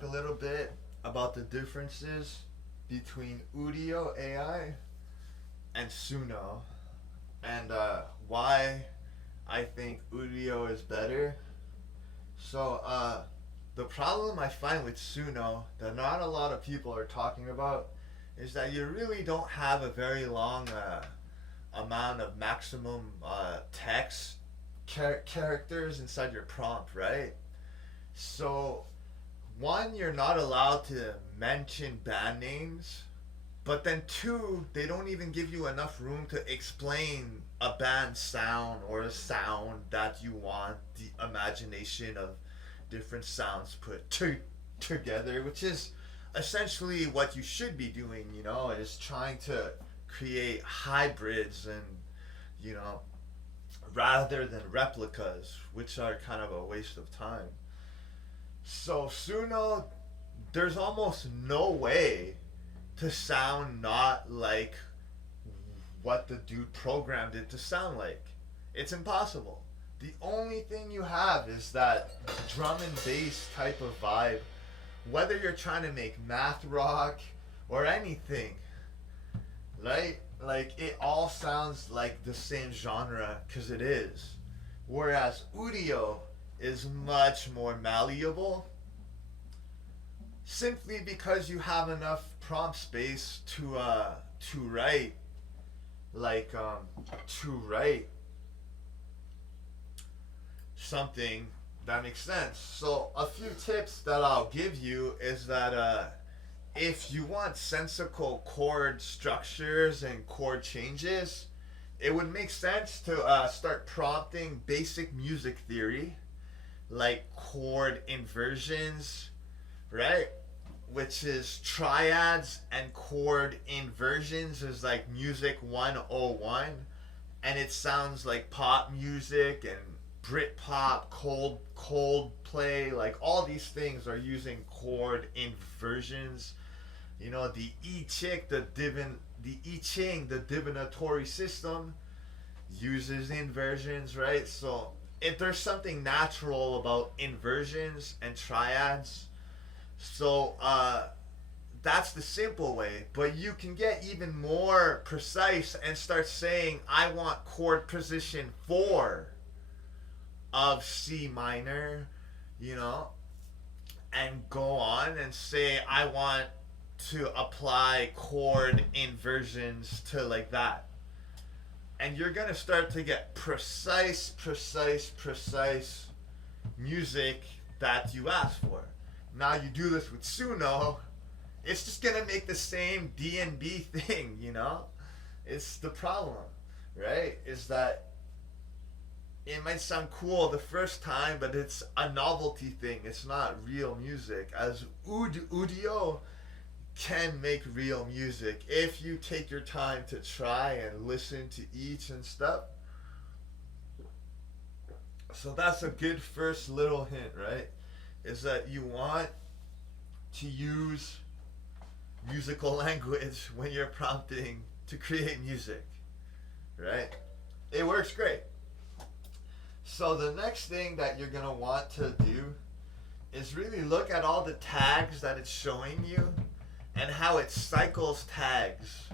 talk a little bit about the differences between Udio AI and Suno, and why I think Udio is better. So, the problem I find with Suno that not a lot of people are talking about is that you really don't have a very long amount of maximum text characters inside your prompt, right? So, one, you're not allowed to mention band names, but then two, they don't even give you enough room to explain a band sound or a sound that you want the imagination of different sounds put together, which is essentially what you should be doing, is trying to create hybrids and, you know, rather than replicas, which are kind of a waste of time. So Suno, there's almost no way to sound not like what the dude programmed it to sound like. It's impossible. The only thing you have is that drum and bass type of vibe, whether you're trying to make math rock or anything, right? Like it all sounds like the same genre because it is. Whereas Udio is much more malleable simply because you have enough prompt space to write to write something that makes sense. So a few tips that I'll give you is that if you want sensical chord structures and chord changes, it would make sense to start prompting basic music theory like chord inversions, right? Which is triads, and chord inversions is like music 101, and it sounds like pop music and Britpop, Coldplay, like all these things are using chord inversions. You know, the I Ching, the divinatory system, uses inversions, right? So if there's something natural about inversions and triads, so that's the simple way. But you can get even more precise and start saying, I want chord position 4 of C minor, and go on and say, I want to apply chord inversions to like that. And you're going to start to get precise music that you ask for. Now you do this with Suno, it's just going to make the same D&B thing, It's the problem, right? Is that it might sound cool the first time, but it's a novelty thing. It's not real music. As Udio can make real music if you take your time to try and listen to each and stuff. So that's a good first little hint, right? Is that you want to use musical language when you're prompting to create music, right? It works great. So the next thing that you're going to want to do is really look at all the tags that it's showing you and how it cycles tags.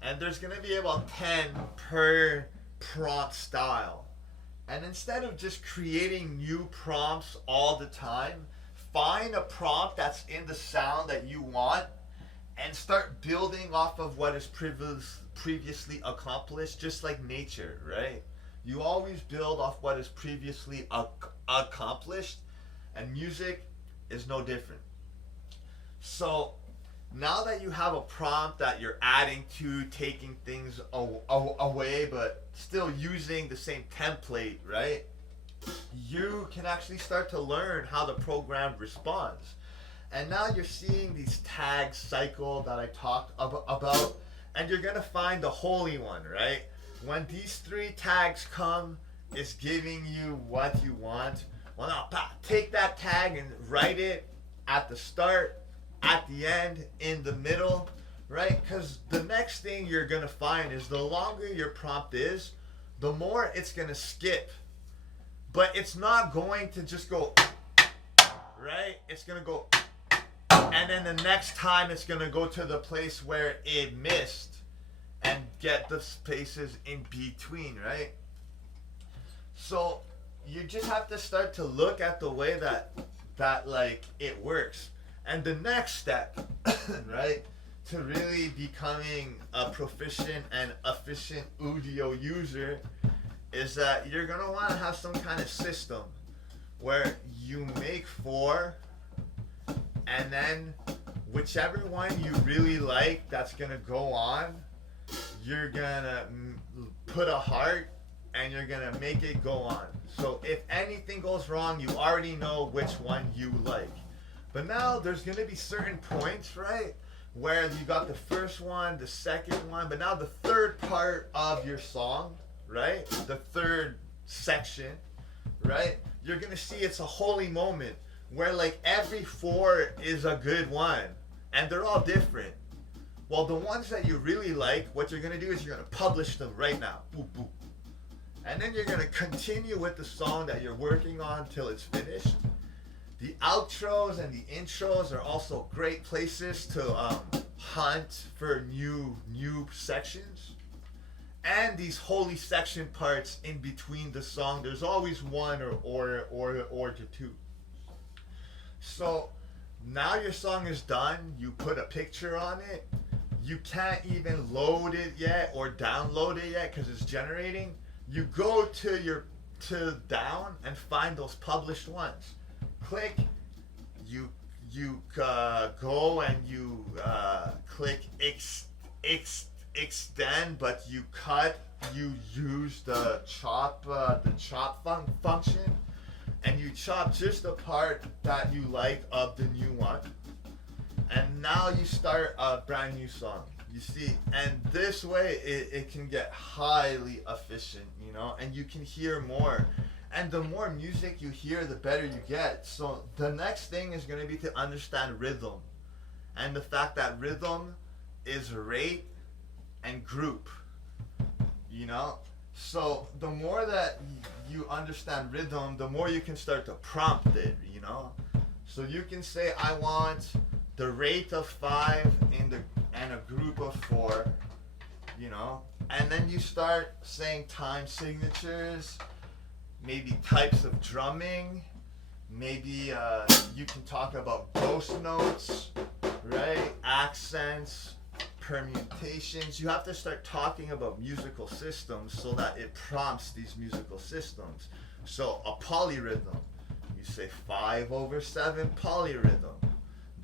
And there's going to be about 10 per prompt style. And instead of just creating new prompts all the time, find a prompt that's in the sound that you want and start building off of what is previously accomplished, just like nature, right? You always build off what is previously accomplished, and music is no different. So now that you have a prompt that you're adding to, taking things away, but still using the same template, right? You can actually start to learn how the program responds. And now you're seeing these tags cycle that I talked about, and you're going to find the holy one, right? When these 3 tags come, it's giving you what you want. Well, now take that tag and write it at the start, at the end, in the middle, right? Because the next thing you're going to find is the longer your prompt is, the more it's going to skip. But it's not going to just go, right? It's going to go, and then the next time it's gonna go to the place where it missed and get the spaces in between, right? So you just have to start to look at the way that like it works. And the next step, right, to really becoming a proficient and efficient Udio user is that you're gonna want to have some kind of system where you make 4, and then whichever one you really like that's gonna go on, you're gonna put a heart and you're gonna make it go on. So if anything goes wrong, you already know which one you like. But now there's gonna be certain points, right, where you got the first one, the second one, but now the third part of your song, right, the third section, right, you're gonna see it's a holy moment where like every 4 is a good one and they're all different. Well, the ones that you really like, what you're gonna do is you're gonna publish them right now. Boop, boop. And then you're gonna continue with the song that you're working on till it's finished. The outros and the intros are also great places to hunt for new sections. And these holy section parts in between the song, there's always one or two. So now your song is done, you put a picture on it. You can't even load it yet or download it yet because it's generating. You go to down and find those published ones. Click, you go and you click extend, but you use the chop function, and you chop just the part that you like of the new one, and now you start a brand new song. You see, and this way it can get highly efficient, you know, and you can hear more. And the more music you hear, the better you get. So the next thing is going to be to understand rhythm. And the fact that rhythm is rate and group, you know. So the more that you understand rhythm, the more you can start to prompt it, you know. So you can say, I want the rate of 5 and a group of 4, you know. And then you start saying time signatures, maybe types of drumming, maybe you can talk about ghost notes, right? Accents, permutations. You have to start talking about musical systems so that it prompts these musical systems. So a polyrhythm, you say 5/7 polyrhythm.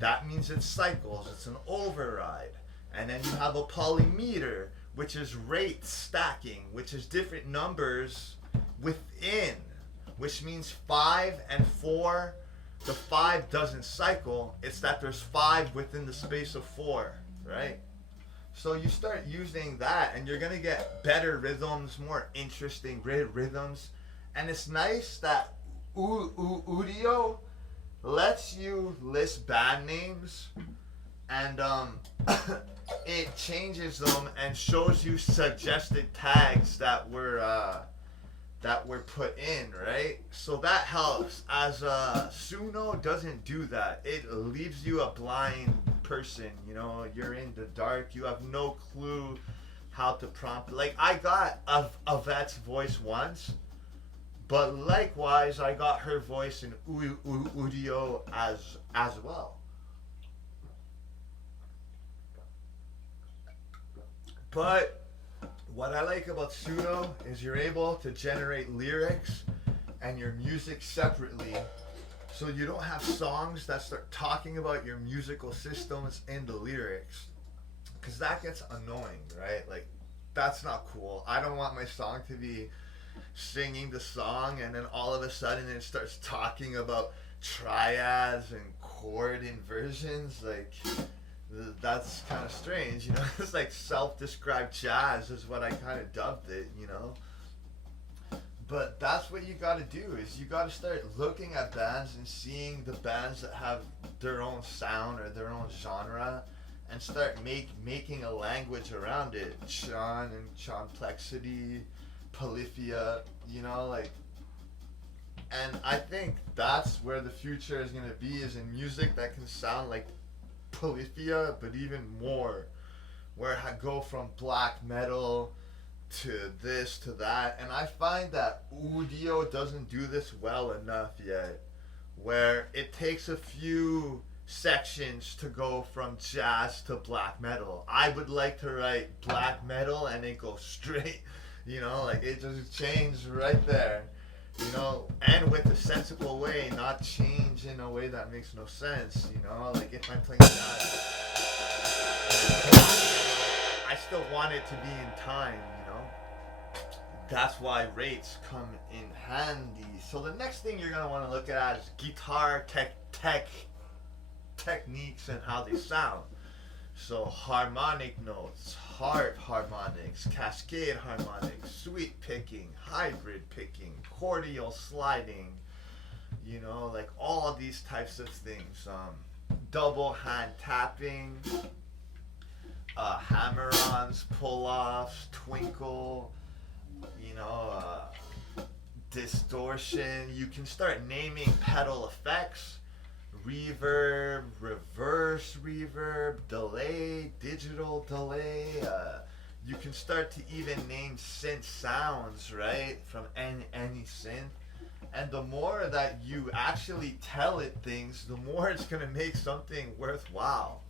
That means it cycles, it's an override. And then you have a polymeter, which is rate stacking, which is different numbers within, which means 5 and 4. The 5 doesn't cycle, it's that there's 5 within the space of 4, right? So you start using that and you're gonna get better rhythms, more interesting rhythms. And it's nice that Udio lets you list band names, and it changes them and shows you suggested tags that were put in, right? So that helps. As Suno doesn't do that. It leaves you a blind person, you know. You're in the dark. You have no clue how to prompt. Like, I got Yvette's voice once, but likewise I got her voice in Udio as well. But what I like about Suno is you're able to generate lyrics and your music separately, so you don't have songs that start talking about your musical systems in the lyrics, because that gets annoying, right? Like, that's not cool. I don't want my song to be singing the song and then all of a sudden it starts talking about triads and chord inversions. Like, that's kind of strange, you know. It's like self-described jazz is what I kind of dubbed it, you know. But that's what you got to do, is you got to start looking at bands and seeing the bands that have their own sound or their own genre, and start making a language around it. Chon and complexity, polyphia, you know, like. And I think that's where the future is going to be, is in music that can sound like polyphia, but even more, where I go from black metal to this to that, and I find that Udio doesn't do this well enough yet, where it takes a few sections to go from jazz to black metal. I would like to write black metal and it goes straight, like it just changed right there, and with a sensible way, not change in a way that makes no sense, like if I'm playing jazz, I still want it to be in time, That's why rates come in handy. So the next thing you're gonna want to look at is guitar techniques and how they sound. So harmonic notes, harp harmonics, cascade harmonics, sweep picking, hybrid picking, cordial sliding, like all of these types of things. Double hand tapping, hammer-ons, pull-offs, twinkle, distortion. You can start naming pedal effects, reverb, reverse reverb, delay, digital delay. You can start to even name synth sounds, right, from any synth. And the more that you actually tell it things, the more it's going to make something worthwhile.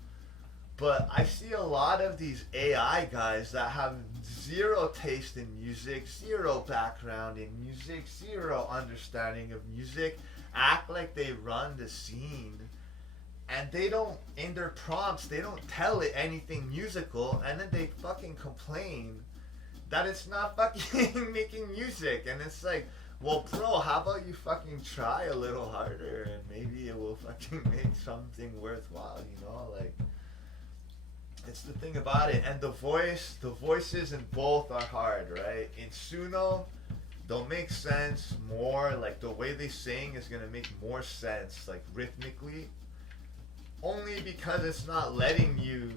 But I see a lot of these AI guys that have zero taste in music, zero background in music, zero understanding of music, act like they run the scene, and they don't, in their prompts, they don't tell it anything musical, and then they fucking complain that it's not fucking making music. And it's like, well, bro, how about you fucking try a little harder and maybe it will fucking make something worthwhile, like... It's the thing about it. And the voices in both are hard, right? In Suno, they'll make sense more, like the way they sing is gonna make more sense, like rhythmically, only because it's not letting you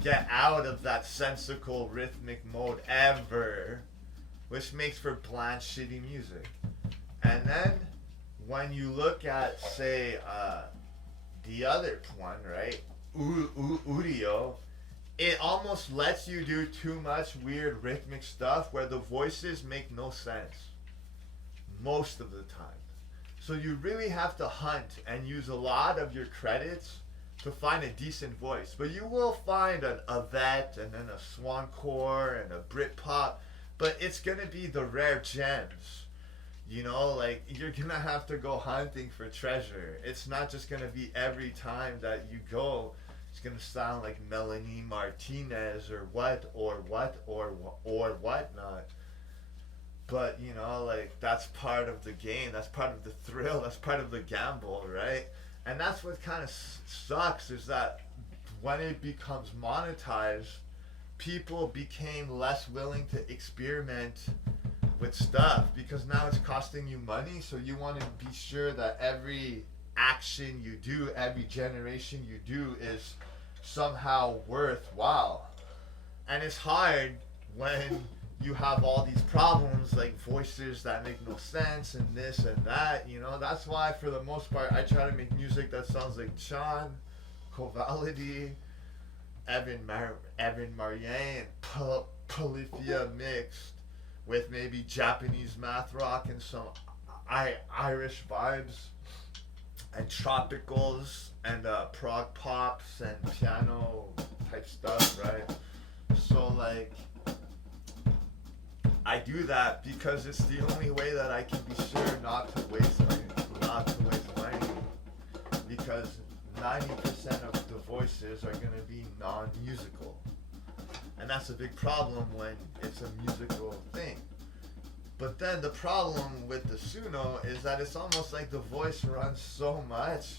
get out of that sensical rhythmic mode ever, which makes for bland shitty music. And then when you look at, say, the other one, right, Udio, it almost lets you do too much weird rhythmic stuff where the voices make no sense most of the time. So you really have to hunt and use a lot of your credits to find a decent voice. But you will find a vet and then a swancore and a Britpop, but it's gonna be the rare gems. Like you're gonna have to go hunting for treasure. It's not just gonna be every time that you go it's gonna sound like Melanie Martinez or whatnot. But like that's part of the game. That's part of the thrill. That's part of the gamble, right? And that's what kind of sucks is that when it becomes monetized, people became less willing to experiment with stuff because now it's costing you money. So you want to be sure that every action you do, every generation you do is somehow worthwhile. And it's hard when you have all these problems like voices that make no sense and this and that, That's why for the most part I try to make music that sounds like Chan, Covality, Evan Marien, and Polyphia mixed with maybe Japanese math rock and some Irish vibes and tropicals and prog pops and piano type stuff, right? So like I do that because it's the only way that I can be sure not to waste money, because 90% of the voices are going to be non-musical, and that's a big problem when it's a musical thing. But then the problem with the Suno is that it's almost like the voice runs so much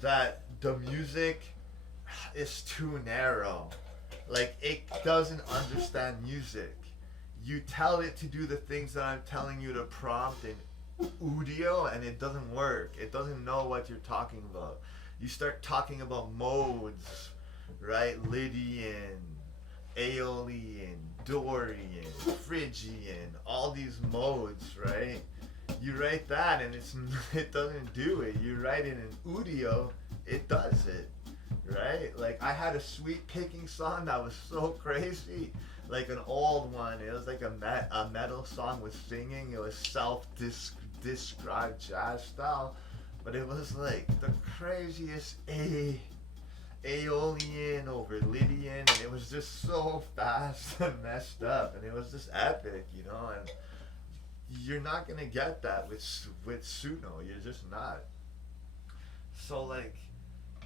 that the music is too narrow. Like it doesn't understand music. You tell it to do the things that I'm telling you to prompt in Udio and it doesn't work. It doesn't know what you're talking about. You start talking about modes, right? Lydian, Aeolian, Dorian, Phrygian, all these modes, right? You write that and it doesn't do it. You write it in Udio, it does it, right? Like I had a sweet picking song that was so crazy, like an old one. It was like a metal song with singing. It was described jazz style, but it was like the craziest Aeolian over Lydian, and it was just so fast and messed up, and it was just epic, you know. And you're not gonna get that with Suno. You're just not. So like,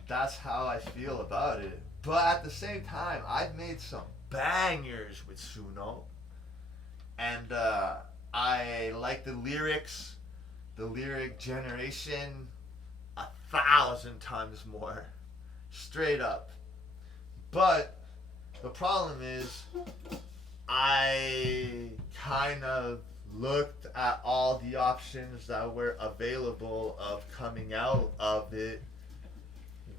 that's how I feel about it. But at the same time, I've made some bangers with Suno, and I like the lyrics, the lyric generation, 1,000 times more, straight up. But the problem is, I kind of looked at all the options that were available of coming out of it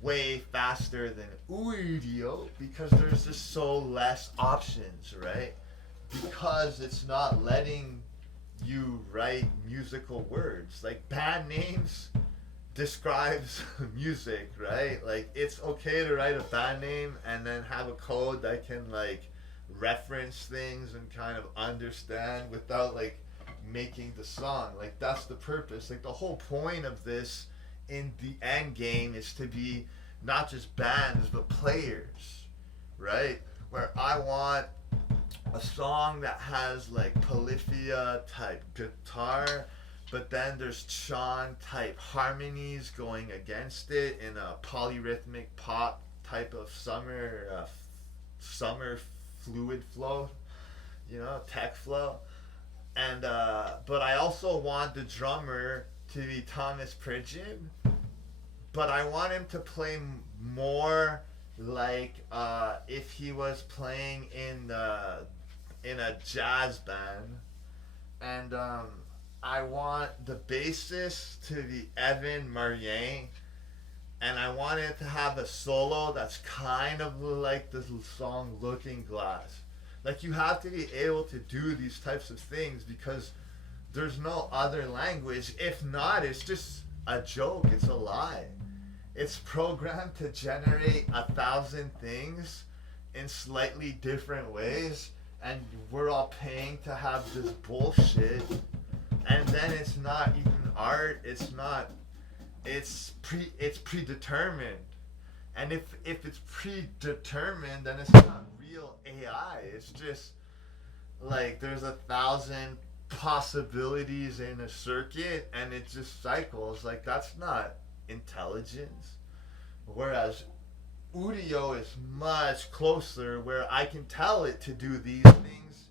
way faster than Udio, because there's just so less options, right? Because it's not letting you write musical words. Like band names describes music, right? Like it's okay to write a band name and then have a code that can like reference things and kind of understand without like making the song. Like that's the purpose. Like the whole point of this in the end game is to be not just bands but players, right? Where I want a song that has like polyphia type guitar, but then there's Sean type harmonies going against it in a polyrhythmic pop type of summer fluid flow, you know, tech flow. And but I also want the drummer to be Thomas Pridgeon, but I want him to play more like if he was playing in a jazz band. And I want the bassist to be Evan Marien, and I want it to have a solo that's kind of like the song Looking Glass. Like you have to be able to do these types of things because there's no other language. If not, it's just a joke. It's a lie. It's programmed to generate 1,000 things in slightly different ways, and we're all paying to have this bullshit. And then it's not even art. It's not. It's predetermined. And if it's predetermined, then it's not real AI. It's just like there's 1,000 possibilities in a circuit, and it just cycles. Like that's not intelligence. Whereas Udio is much closer, where I can tell it to do these things,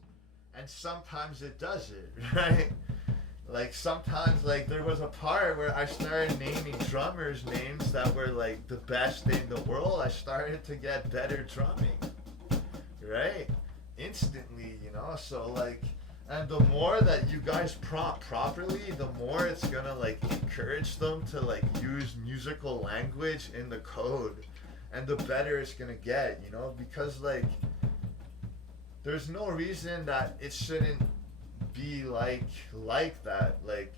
and sometimes it does it, right? Like sometimes, like there was a part where I started naming drummers names that were like the best in the world. I started to get better drumming, right? Instantly, you know. So like, and the more that you guys prompt properly, the more it's gonna like encourage them to like use musical language in the code, and the better it's gonna get, you know. Because like, there's no reason that it shouldn't be like that. Like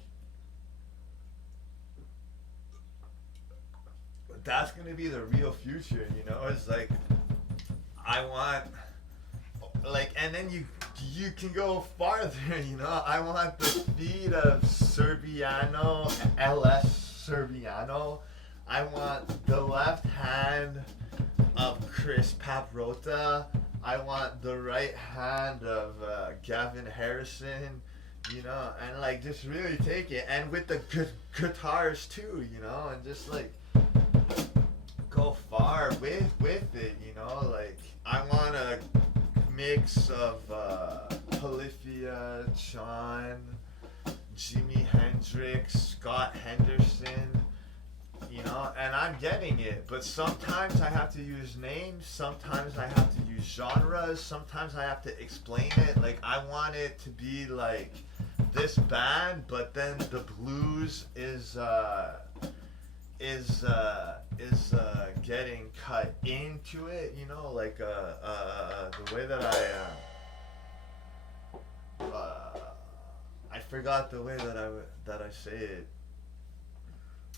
that's gonna be the real future, you know. It's like I want like, and then you can go farther, you know. I want the speed of Serbiano, LS Serbiano. I want the left hand of Chris Paprota. I want the right hand of Gavin Harrison, you know, and like just really take it, and with the guitars too, you know, and just like go far with it, you know. Like I want a mix of Polyphia, Sean, Jimi Hendrix, Scott Henderson, you know, and I'm getting it. But sometimes I have to use names, sometimes I have to use genres, sometimes I have to explain it. Like I want it to be like this band, but then the blues is getting cut into it, you know, like the way that I forgot the way that I say it.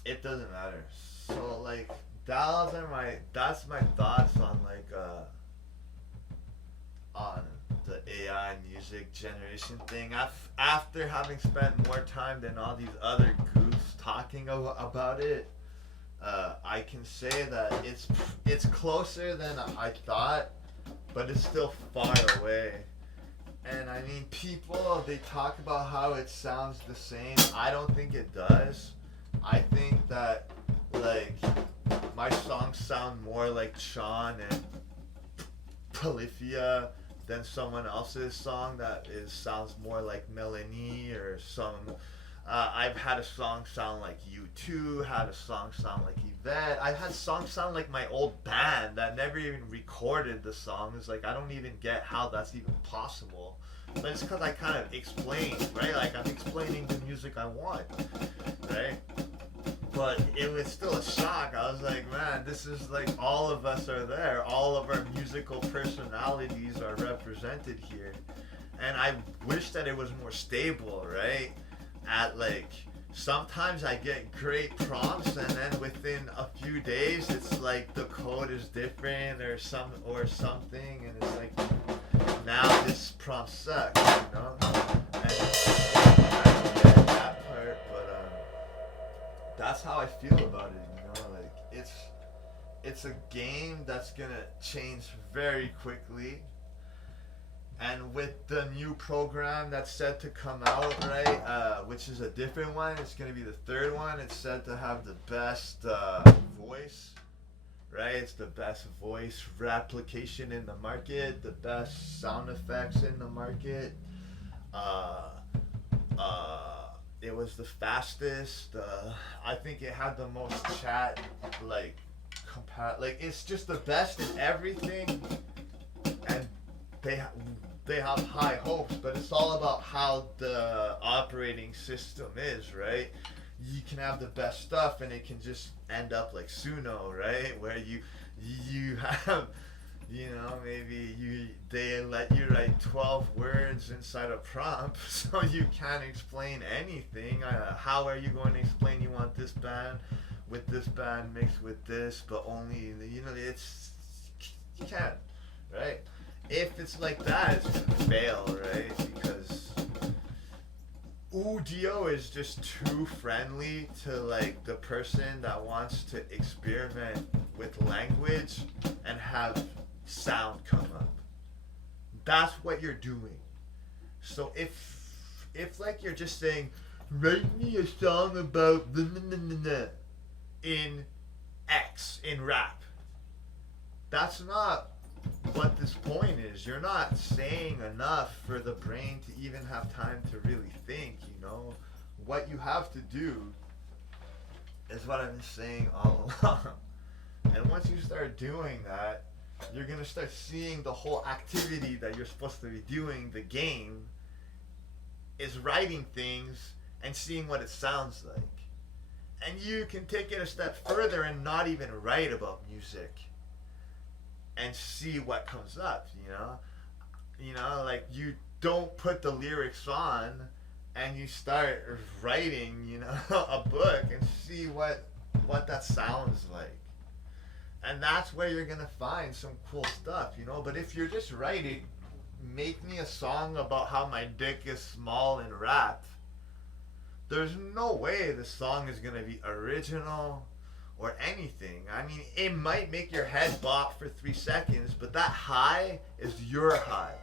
It doesn't matter. So like that's my thoughts on like on the AI music generation thing. After having spent more time than all these other goofs talking about it, I can say that it's closer than I thought, but it's still far away. And I mean, people, they talk about how it sounds the same. I don't think it does. I think that, like, my songs sound more like Sean and Polyphia than someone else's song that sounds more like Melanie or some. I've had a song sound like U2, had a song sound like Yvette. I've had songs sound like my old band that never even recorded the song. It's like, I don't even get how that's even possible. But it's because I kind of explained, right? Like, I'm explaining the music I want, right? But it was still a shock. I was like, man, this is like all of us are there. All of our musical personalities are represented here. And I wish that it was more stable, right? At like, sometimes I get great prompts and then within a few days it's like the code is different or something, and it's like, now this prompt sucks, you know? And I get that part, but that's how I feel about it, you know? Like, it's a game that's gonna change very quickly. And with the new program that's set to come out, right, which is a different one, it's going to be the third one. It's said to have the best voice, right? It's the best voice replication in the market, the best sound effects in the market. It was the fastest. I think it had the most chat, like, it's just the best in everything. And they have high hopes, but it's all about how the operating system is, right? You can have the best stuff and it can just end up like Suno, right? Where you have, you know, they let you write 12 words inside a prompt, so you can't explain anything. How are you going to explain you want this band with this band mixed with this, but only, you know, you can't, right? If it's like that, it's gonna fail, right? Because Udio is just too friendly to like the person that wants to experiment with language and have sound come up. That's what you're doing. So if like you're just saying, write me a song about in X in rap, that's not what this point is. You're not saying enough for the brain to even have time to really think, you know. What you have to do is what I've been saying all along. And once you start doing that, you're going to start seeing the whole activity that you're supposed to be doing, the game, is writing things and seeing what it sounds like. And you can take it a step further and not even write about music and see what comes up, you know? You know, like, you don't put the lyrics on and you start writing, you know, a book and see what that sounds like. And that's where you're gonna find some cool stuff, you know? But if you're just writing, make me a song about how my dick is small in rap, there's no way the song is gonna be original or anything. I mean, it might make your head bop for 3 seconds, but that high is your high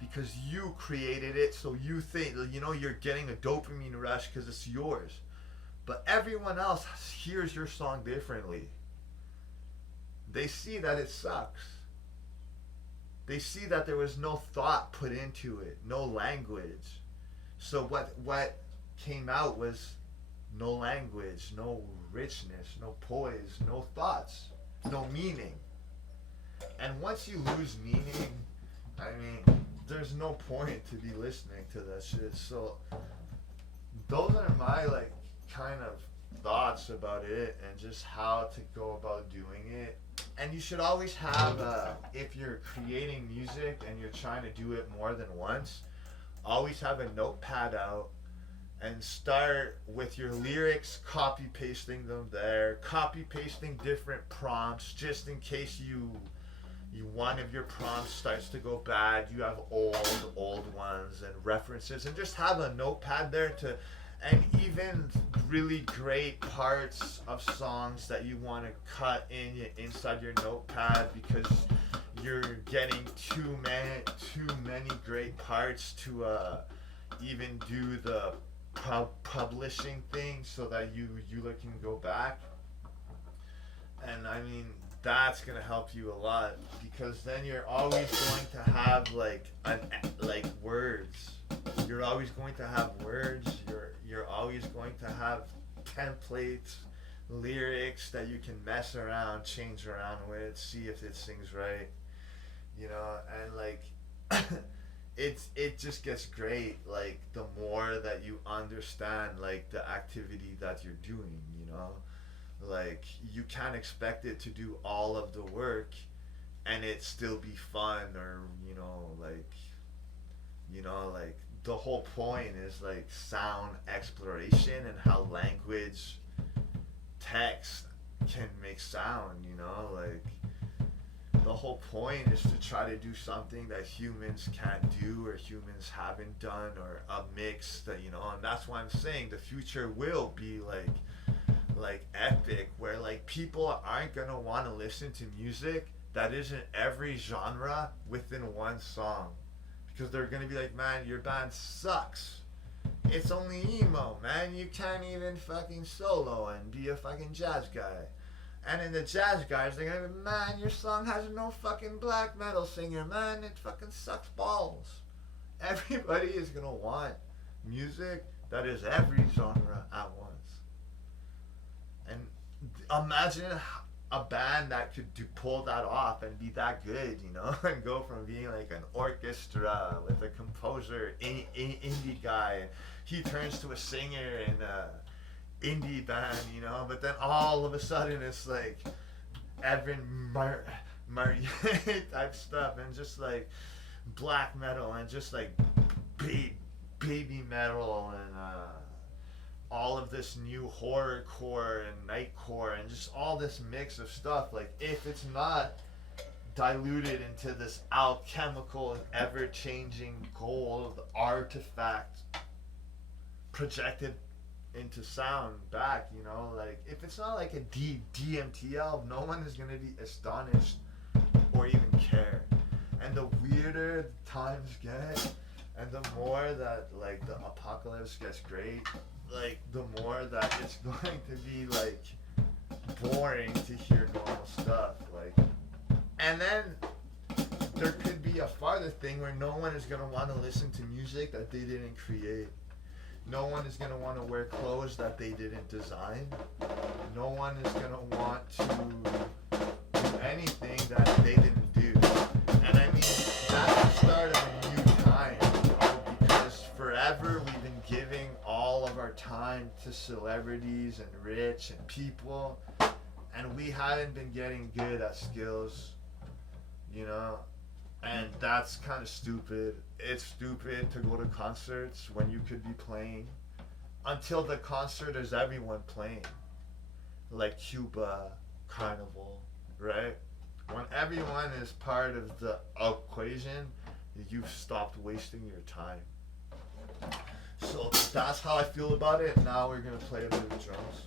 because you created it, so you think, you know, you're getting a dopamine rush because it's yours. But everyone else hears your song differently. They see that it sucks. They see that there was no thought put into it, no language. So what came out was no language, no richness, no poise, no thoughts, no meaning. And once you lose meaning, I mean, there's no point to be listening to that shit. So those are my like kind of thoughts about it and just how to go about doing it. And you should always have, if you're creating music and you're trying to do it more than once, always have a notepad out and start with your lyrics, copy pasting them there, copy pasting different prompts just in case you one of your prompts starts to go bad. You have old ones and references, and just have a notepad there to, and even really great parts of songs that you want to cut inside your notepad because you're getting too many great parts to even do the publishing thing, so that you can go back. And I mean, that's gonna help you a lot, because then you're always going to have like words. You're always going to have words. You're always going to have templates, lyrics that you can mess around, change around with, see if it sings right. You know, and like it just gets great, like the more that you understand like the activity that you're doing, you know. Like, you can't expect it to do all of the work and it still be fun, or like the whole point is like sound exploration and how language, text can make sound, you know. Like, the whole point is to try to do something that humans can't do, or humans haven't done, or a mix that, you know. And that's why I'm saying the future will be like epic, where like people aren't gonna want to listen to music that isn't every genre within one song, because they're gonna be like, man, your band sucks, it's only emo, man, you can't even fucking solo and be a fucking jazz guy. And then the jazz guys, they're gonna be, man, your song has no fucking black metal singer, man, it fucking sucks balls. Everybody is gonna want music that is every genre at once. And imagine a band that could pull that off and be that good, you know, and go from being like an orchestra with a composer, indie guy, he turns to a singer in a indie band, you know, but then all of a sudden it's like Evan Marie type stuff, and just like black metal, and just like baby metal, and all of this new horrorcore and nightcore, and just all this mix of stuff. Like, if it's not diluted into this alchemical and ever-changing gold artifact projected into sound back, you know, like, if it's not like a DMTL, no one is going to be astonished or even care. And the weirder times get, and the more that like the apocalypse gets great, like the more that it's going to be like boring to hear normal stuff. Like, and then there could be a farther thing where no one is going to want to listen to music that they didn't create. No one is going to want to wear clothes that they didn't design. No one is going to want to do anything that they didn't do. And I mean, that's the start of a new time, you know, because forever we've been giving all of our time to celebrities and rich and people, and we haven't been getting good at skills, you know. And that's kind of stupid. It's stupid to go to concerts when you could be playing. Until the concert is everyone playing. Like Cuba, Carnival, right? When everyone is part of the equation, you've stopped wasting your time. So that's how I feel about it. Now we're going to play a bit of drums.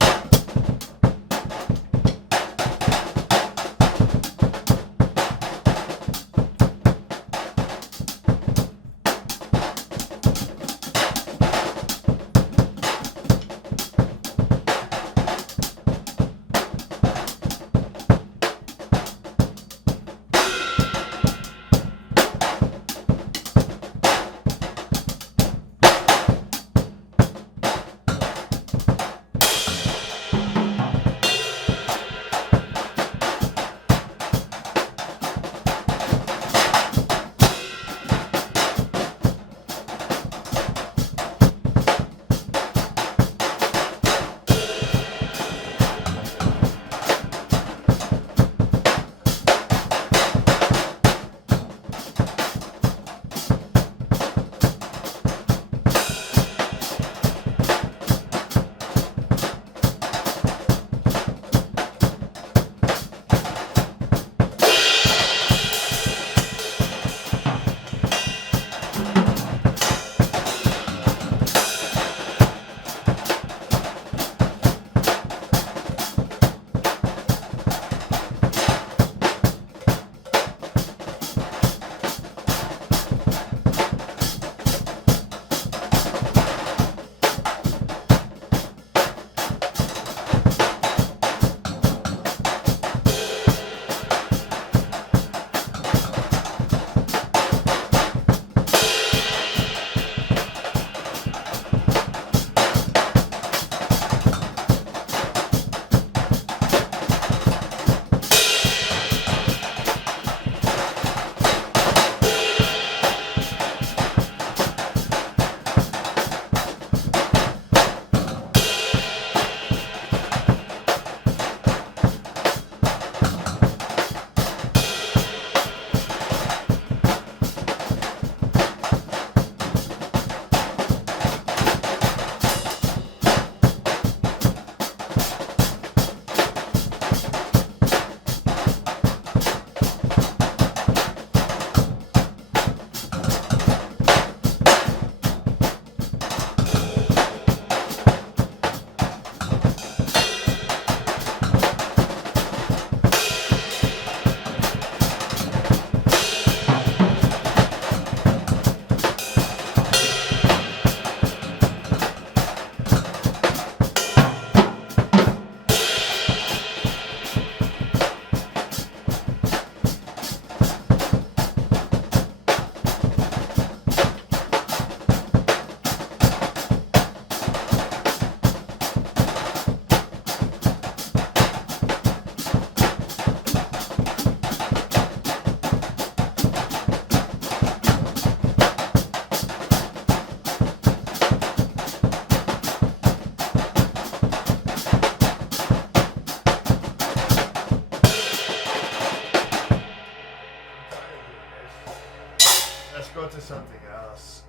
go to something else.